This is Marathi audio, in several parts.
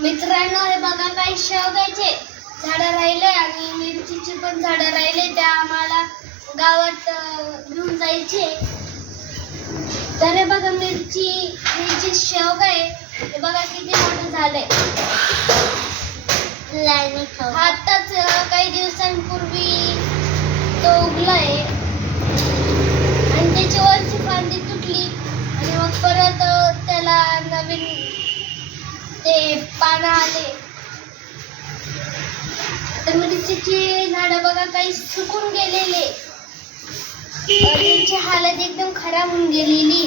मित्रांनो हे बघा काही शेवग्याचे झाडं राहिले आणि मिरचीची पण झाडं राहिले. त्या आम्हाला गावात घेऊन जायचे. तर हे बघा मिरची मिरची शेवग आहे. हे बघा किती मोठं झालंय. आताच काही दिवसांपूर्वी तो उगलाय. आहे पानं आले तर मिरचीची झाडं बघा काही सुकून गेलेले. त्यांची हालत एकदम खराब होऊन गेलेली.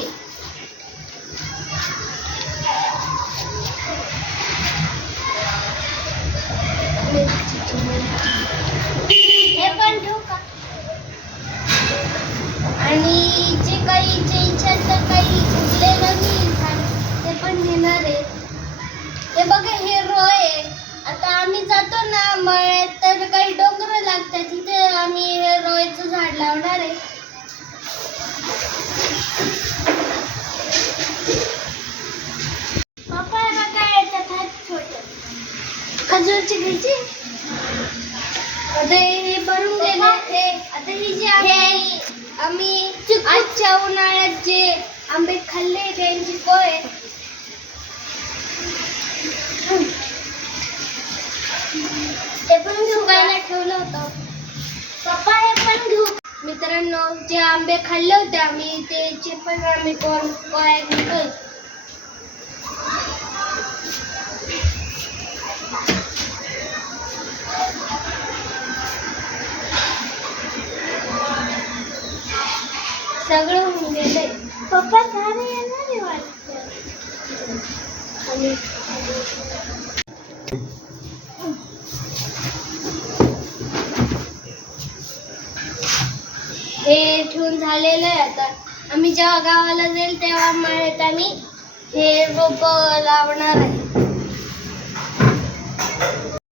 आम्ही जातो ना मळ्यात तर काही डोंगर लागतात तिथे. आम्ही रोयचं झाड लावणार आहे. पप्पा छोटं? खजूरची घ्यायची? आता हे भरून गेले. हे आता ही जी आहे. आम्ही आजच्या उन्हाळ्यात जे आंबे खाल्ले त्यांची पोय ते पण सुकायला ठेवलं होतं पप्पा हे पण घेऊ मित्रांनो जे आंबे खाल्ले होते आम्ही त्याचे पण आम्ही कोण पोळ्या सगळं होऊन गेले. पप्पा सारे येणार आहे वाटतं हे ठेवून झालेलं आहे आता. आम्ही जेव्हा गावाला जाईल तेव्हा मळ्यात आम्ही हे रोप लावणार आहे.